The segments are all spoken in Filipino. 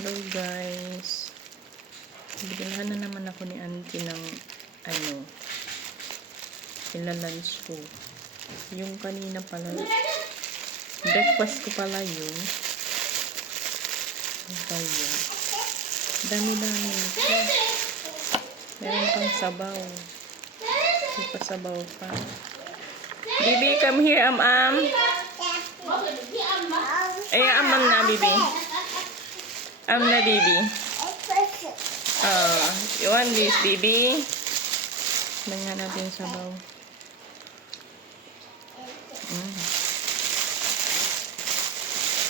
Hello guys. Bigyan na naman ako ni auntie ng ilalunch ko. Yung kanina pala, breakfast ko pala yun. Kaya, dami-dami ito. Meron pang sabaw. May pasabaw pa. Bibi, come here, am-am. Ay, am-am na, bibi. Am na, bibi. You want this, bibi? Tingnan natin yung sabaw.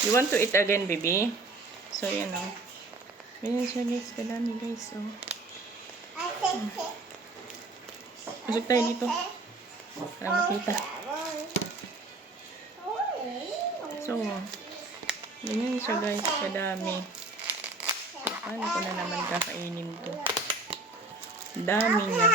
You want to eat again, baby? So, yan o. Ganyan siya, guys. Kadami, guys. Oh. Pasok tayo dito. Para makita. So, ganyan siya, guys. Kadami. Paano ko na naman kakainin to? Dami niya.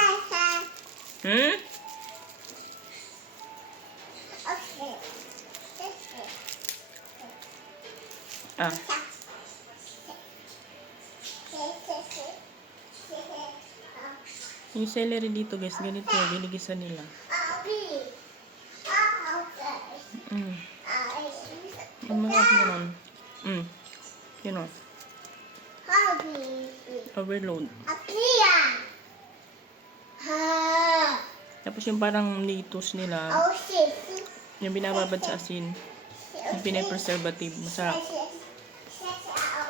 Yung celery dito, guys, ganito, ginigisa nila. Mahal naman. You know. Overload. Tapos yung parang lettuce nila, yung binababad sa asin, yung pinay-preservative, masarap.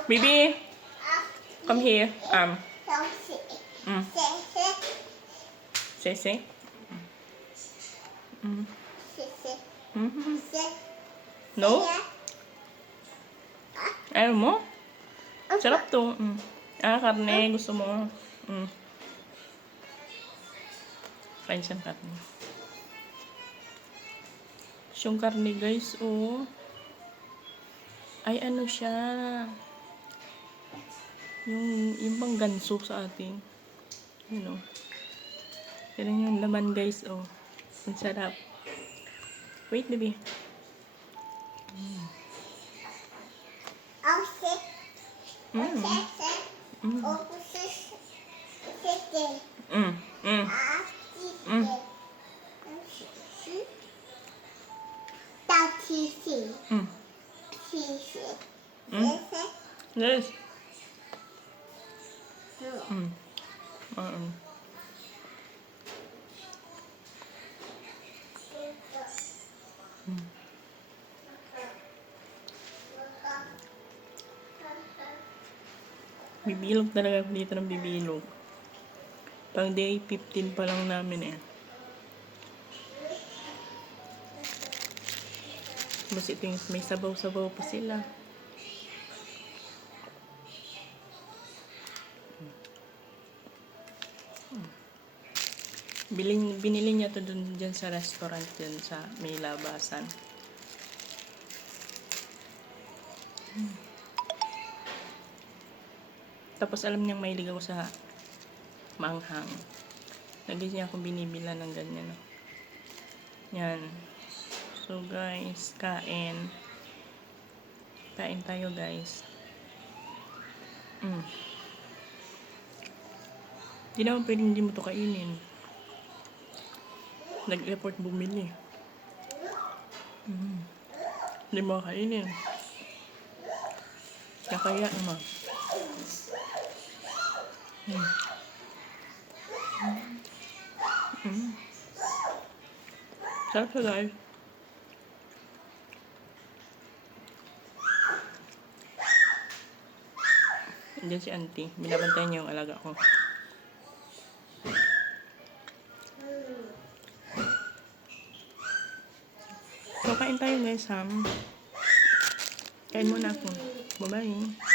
Baby, come here. Sese. No? Ayaw mo? Sarap to. Karne. Gusto mo? Kain siyang karne. Yung karne, guys, oh. Ay, ano siya? Yung bang ganso sa atin. You know. Yan yung laman, guys, oh. Ang sarap. Wait, baby. Yes. Bibilog talaga dito ng bibilog. Pang day 15 pa lang namin eh. Mas ito yung may sabaw-sabaw pa sila. Binili niya to dyan sa restaurant dyan sa may labasan. Tapos alam niyang mahilig ako sa manghang. Lagi niya ako binibila ng ganyan. Yan. So guys, kain. Kain tayo, guys. Hindi naman pwedeng hindi mo ito kainin. Nag-effort bumili. Hindi mo kainin. Kaya naman. Sarap siya, guys. Andiyan si auntie. Binabantayan niya yung alaga ko. So, kain tayo, guys, ha? Kain muna ako. Bye-bye.